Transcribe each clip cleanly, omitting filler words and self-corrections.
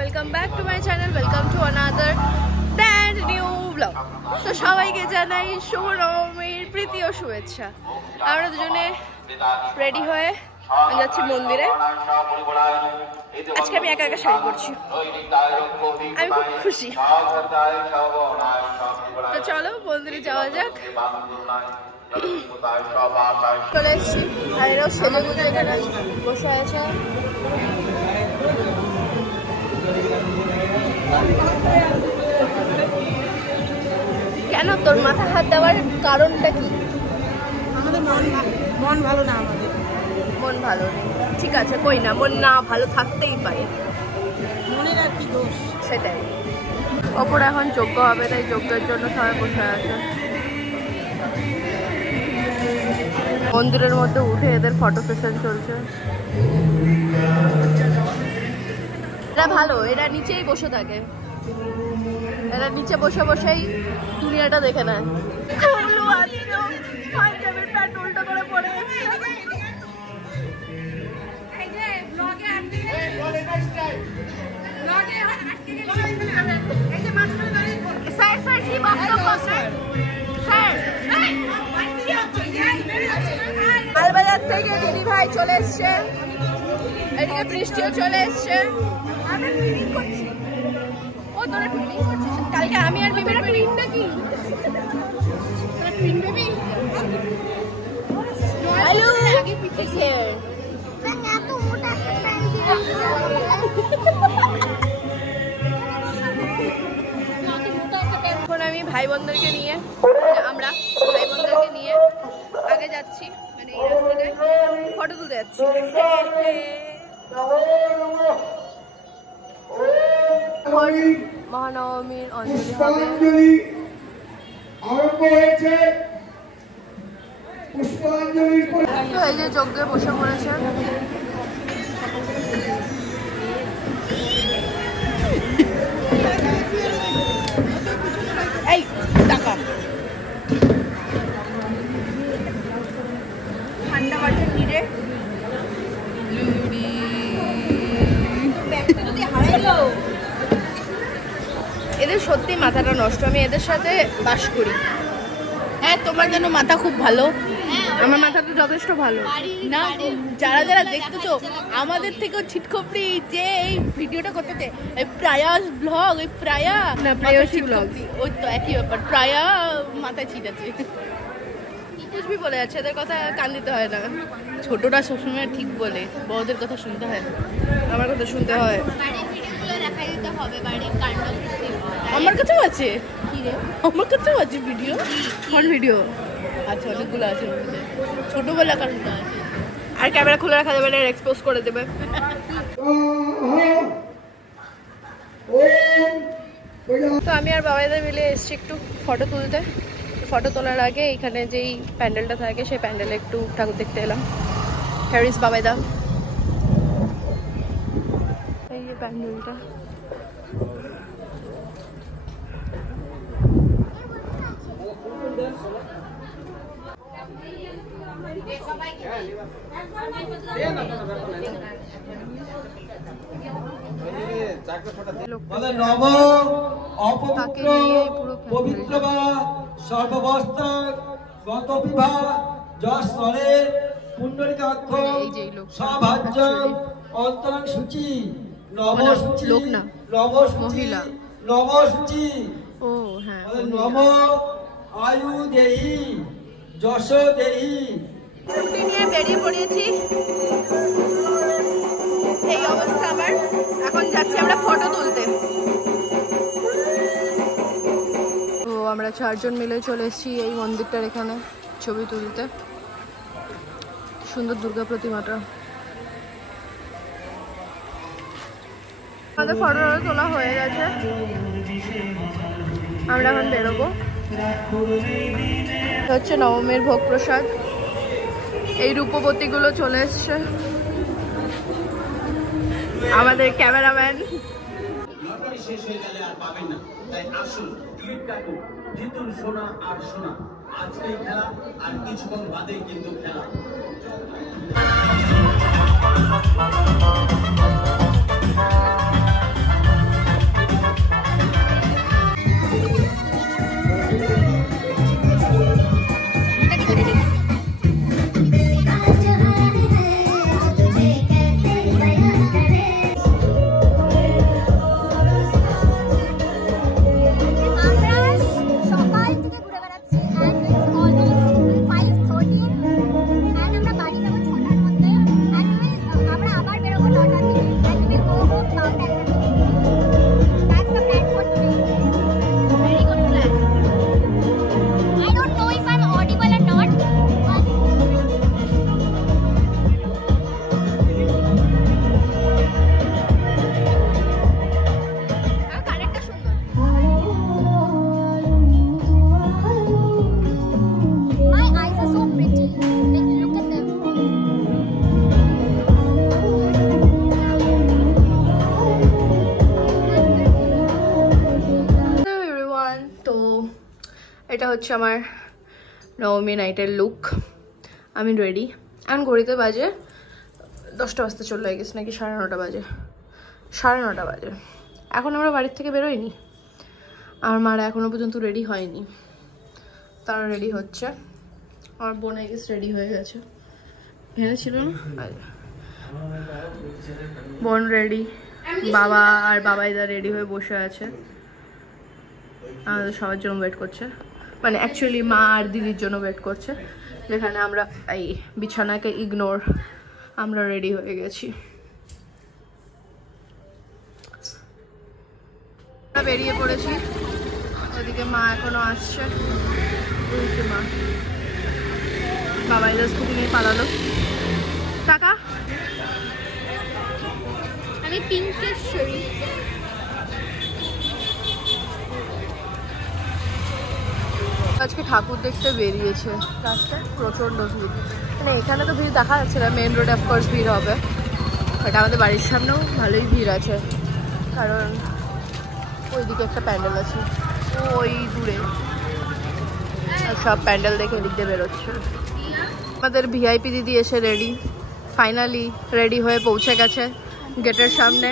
Welcome back to my channel, welcome to another brand new blog. তো সবাইকে জানাই শুভ নবমীর প্রীতি ও শুভেচ্ছা। আমরা দুজনে রেডি হয়ে যাচ্ছি মন্দিরে। আজকে আমি একা একা শাড়ি পরছি, আমি খুব খুশি। তো চলো মন্দিরে যাওয়া যাক। চলে এসছি আর এরাও সেজে গুজে এখানে বসে আছে। কেন তোর মাথা হাত দেওয়ার কারণটা কি? আমাদের মন ভালো না, আমাদের মন ভালো নেই, ঠিক আছে, কই না, মন না ভালো থাকতেই পারে, মনের আর কি দোষ। সেটাই। ওপরে এখন যজ্ঞ হবে, তাই যজ্ঞের জন্য সবাই বসে আছে। মন্দিরের মধ্যে উঠে এদের ফটো সেশন চলছে। এরা ভালো, এরা নিচেই বসে থাকে, এরা নিচে বসে বসেই দুনিয়াটা দেখে নেয়। পাঞ্জাবের প্যান্ট উল্টো করে পড়ে গেছে। মালবাজার থেকে দিদি ভাই চলে এসছে, এদিকে বৃষ্টিও চলে এসছে। আমরা টুইনিং করছি। ও তোরা টুইনিং করছিস? কালকে আমি আর মিমির টুইনিংটা কি? তোরা twin baby? Hello, it's here. এখন আমি ভাই বোনদেরকে নিয়ে, আমরা ভাই বোনদেরকে নিয়ে আগে যাচ্ছি, মানে এই রাস্তাটায় ফটো তুলতে যাচ্ছি। মহানবমীর অঞ্জলি হবে। তো এই যে যজ্ঞে বসে পড়েছে। এই টাকা ঠান্ডা বাটে নিরে এদের সত্যি মাথাটা নষ্ট। আমি এদের সাথে বাস করি। হ্যাঁ, তোমার জন্য মাথা খুব ভালো, আমার মাথা তো যথেষ্ট ভালো না? যারা যারা দেখতেছো আমাদের থেকেও ছিটখপড়ি যে এই ভিডিওটা করতেছে, এই প্রায়াস ব্লগ, ওই প্রায়া না, প্রায়সী ব্লগ, ওই তো একই ব্যাপার, প্রায়া মাথায় ছিট আছে। কুচবি বলে যাচ্ছে, এদের কথা কান দিতে হয় না। ছোটরা সবসময় ঠিক বলে, বড়দের কথা শুনতে হয় না। আমার কথা শুনতে হয়। আমার কাছেও আছে, আমার কাছেও আছে ভিডিও। কোন ভিডিও? আচ্ছা, অনেকগুলো আছে, ছোটবেলাকার আছে। আর ক্যামেরা খুলে রাখা যাবে না, এক্সপোজ করে দেবে। তো আমি আর বাবাইদের মিলে এসছি একটু ফটো তুলতে। ফটো তোলার আগে এখানে যেই প্যান্ডেলটা থাকে সেই প্যান্ডেলে একটু ঠাকুর দেখতে এলাম। হ্যারিস বাবাইদা, এই যে প্যান্ডেলটা। নব অপবিত্র পবিত্র বা সর্ববস্ত্র গতবিভা যশ্বরে পুণ্ডরিকাক্ষ সভাজ্য অন্তরং সূচি নবসূচি নবসূচি নবসূচি। ও হ্যাঁ, নম আয়ু দেহি যশ দেহি। ছুটি নিয়ে বেরিয়ে পড়েছি, এই অবস্থা আমার। এখন যাচ্ছি আমরা ফটো তুলতে। তো আমরা চারজন মিলে চলে এসেছি এই মন্দিরটার এখানে ছবি তুলতে। সুন্দর দুর্গা প্রতিমাটা। আমাদের ফটো তোলা হয়ে গেছে, আমরা এখন বেরোবো। হচ্ছে নবমীর ভোগ প্রসাদ। এই রূপবতীগুলো চলে এসছে। আমাদের ক্যামেরাম্যান শেষ হয়ে গেলে আর পাবেন না, তাই আসুন টিকিট কাটুন, জিতুন সোনা আর সোনা। আজকেই খেলা, আর কিছুক্ষণ বাদেই কিন্তু খেলা। হচ্ছে আমার নবমী নাইটের লুক। আমি রেডি। এখন ঘড়িতে বাজে 10টা বাজতে চলে গেছে নাকি 9:30 বাজে, 9:30 বাজে। এখন আমরা বাড়ির থেকে বেরোইনি। আমার মারা এখনো পর্যন্ত রেডি হয়নি, তারা রেডি হচ্ছে। আমার বোন গেছে রেডি হয়ে গেছে, এখানে ছিল না। বোন রেডি, বাবা আর বাবাইদা রেডি হয়ে বসে আছে, আমাদের সবার জন্য ওয়েট করছে। মানে অ্যাকচুয়ালি মা আর দিদির জন্য ওয়েট করছে, যেখানে আমরা এই বিছানাকে ইগনোর আমরা রেডি হয়ে গেছি। আমরা বেরিয়ে পড়েছি, ওদিকে মা এখনো আসছে। মা বাবাইদা স্কুটি নিয়ে পালালো। টাকা আমি পিঙ্কেশ্বরী। আজকে ঠাকুর দেখতে বেরিয়েছে, রাস্তায় প্রচন্ড ভিড়। মানে এখানে তো ভিড় দেখা যাচ্ছে না, মেন রোডে অফকোর্স ভিড় হবে, বাট আমাদের বাড়ির সামনেও ভালোই ভিড় আছে, কারণ ওইদিকে একটা প্যান্ডেল আছে ওই দূরে, সব প্যান্ডেল দেখে এদিক দিয়ে বেরোচ্ছে। আমাদের ভিআইপি দিদি এসে রেডি, ফাইনালি রেডি হয়ে পৌঁছে গেছে গেটের সামনে,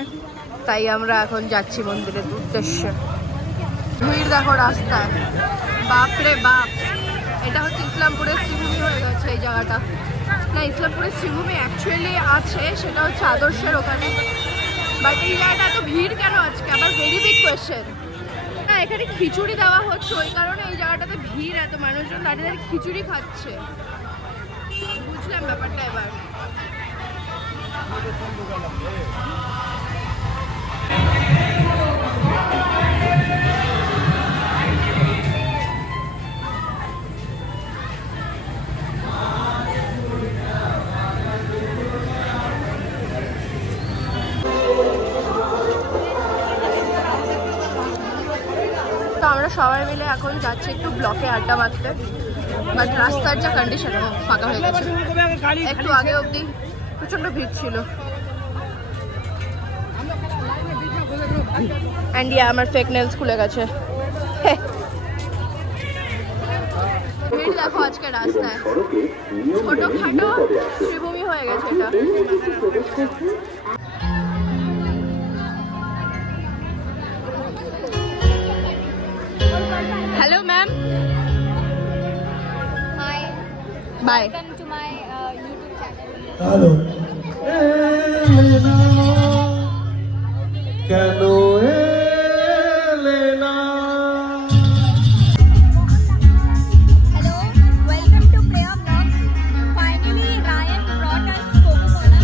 তাই আমরা এখন যাচ্ছি মন্দিরের উদ্দেশ্যে। ভিড় দেখো রাস্তায়, বাপরে বাপ। এটা হচ্ছে ইসলামপুরের শ্রীভূমি হয়ে গেছে এই জায়গাটা। না, ইসলামপুরের শ্রীভূমি অ্যাকচুয়ালি আছে, সেটা হচ্ছে আদর্শের ওখানে, বাট এই জায়গাটা এত ভিড় কেন আজকে, আবার ভেরি বিগ কোয়েশ্চেন। না, এখানে খিচুড়ি দেওয়া হচ্ছে, ওই কারণে এই জায়গাটাতে ভিড়, এত মানুষজন দাঁড়িয়ে দাঁড়িয়ে খিচুড়ি খাচ্ছে। বুঝলাম ব্যাপারটা এবার। তো আমরা সবাই মিলে এখন যাচ্ছি একটু ব্লকে আড্ডা মারতে, বাট রাস্তার যা কন্ডিশন ফাঁকা হয়ে গেছে। একটু আগে অবধি প্রচন্ড ভিড় ছিল। অ্যান্ড ইয়া, আমার ফেক নেলস খুলে গেছে। ভিড় দেখো আজকে রাস্তায়, ছোটখাটো শ্রীভূমি হয়ে গেছে এটা। Hello, ma'am. Hi. Bye. Welcome to my YouTube channel. Hello. Elena, Hello, Elena. Hello. Welcome to Prayer Vlogs. Finally, Ryan brought us Coca-Cola.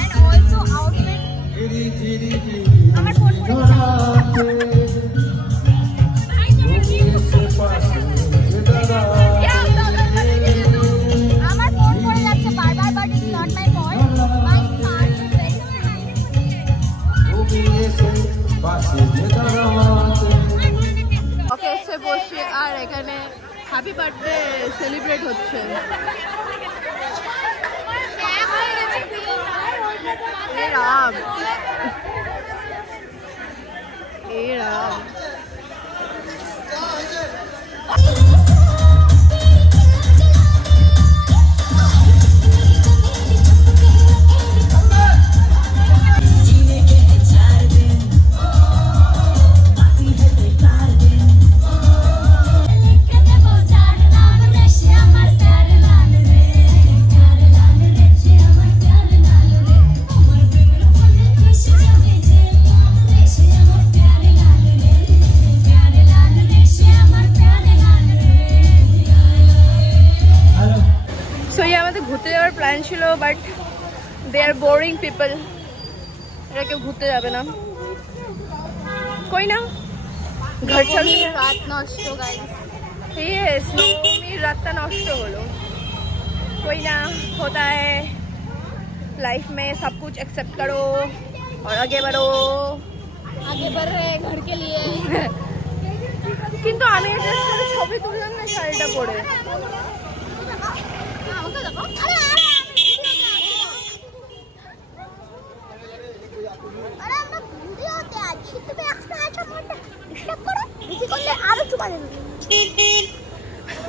And also outfit. আমার ফোন করে আমার ফোন করে যাচ্ছে বারবার, but it's not my fault. My smart is very ওকে, এসে বসে আর এখানে happy birthday celebrate হচ্ছে। এ রাম, এ রাম। ঘুরতে যাওয়ার প্ল্যান ছিল, but they are boring people, এরা কেউ ঘুরতে যাবে না। কই না ঘর চলতে রাত নষ্ট গাইস। यस, नवमी रातটা नष्ट হলো। कोई ना, होता है लाइफ में, सब कुछ एक्सेप्ट करो और आगे बढ़ो। आगे बढ़ रहे हैं घर के लिए। কিন্তু আমি এটা ছবি তুললাম না শাড়িটা পরে। আমাকে দেখো। আরে আমরা ভিডিওতে আছি, তুমি একটা মোটা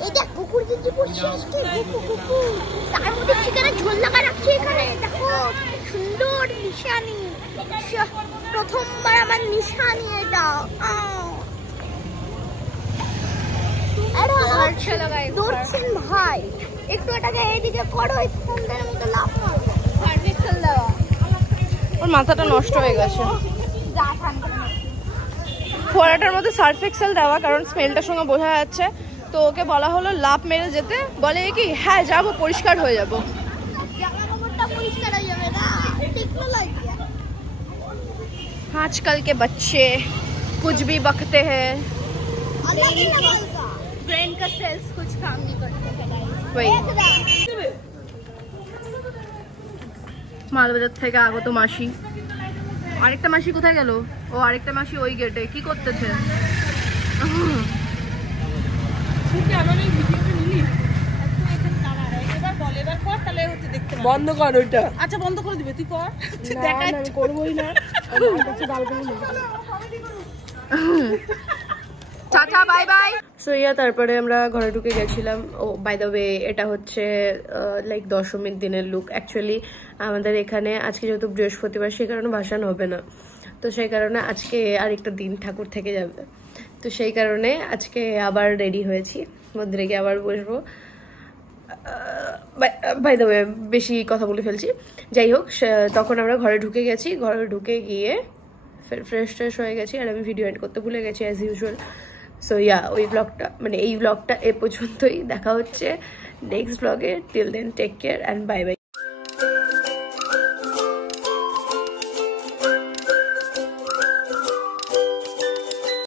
এটা কুকুর দিদি বসছিস কি কুকুর তার মধ্যে চিকেনের ঝোল লাগা রাখছে এখানে দেখো সুন্দর নিশানি প্রথমবার আমার নিশানি এটা দৌড়ছেন ভাই একটু এটাকে এইদিকে করো এই ফোনটার মতো লাভ মারো সার্ভিক্সাল দেওয়া ওর মাথাটা নষ্ট হয়ে গেছে যা ঠান্ডা ফোয়ারাটার মধ্যে সার্ফ এক্সেল দেওয়া, কারণ স্মেলটার সঙ্গে বোঝা যাচ্ছে। তো ওকে বলা হলো লাভ মেরে যেতে, বলে কি হ্যাঁ যাবো, পরিষ্কার হয়ে যাবো। জামা কাপড়টা পরিষ্কার হয়ে যাবে না টেকনোলজি आजकल के बच्चे कुछ भी बकते हैं, अलग ही लेवल का ब्रेन का सेल्स कुछ काम नहीं करते वही। एकदम মালবাজার থেকে আগত মাসি, আরেকটা মাসি কোথায় গেল? ও আরেকটা মাসি ওই গেটে কি করতেছে? বন্ধ কর ওইটা। আচ্ছা বন্ধ করে দিবে, তুই কর। দেখাই করবই না। Tata bye bye. সো তারপরে আমরা ঘরে ঢুকে গেছিলাম। ও বাই দ্য ওয়ে, এটা হচ্ছে লাইক দশমীর দিনের লুক। অ্যাকচুয়ালি আমাদের এখানে আজকে যেহেতু বৃহস্পতিবার, সেই কারণে ভাসান হবে না, তো সেই কারণে আজকে আরেকটা দিন ঠাকুর থেকে যাবে। তো সেই কারণে আজকে আবার রেডি হয়েছি, মন্দিরে গিয়ে আবার বসবো। বাই দ্য ওয়ে বেশি কথা বলে ফেলছি। যাই হোক, তখন আমরা ঘরে ঢুকে গেছি, ঘরে ঢুকে গিয়ে ফ্রেশ ট্রেশ হয়ে গেছি, আর আমি ভিডিও এড করতে ভুলে গেছি অ্যাজ ইউজুয়াল। সো ওই ব্লগটা এই ব্লগটা এ পর্যন্তই। দেখা হচ্ছে next blog. Till then take care and bye by.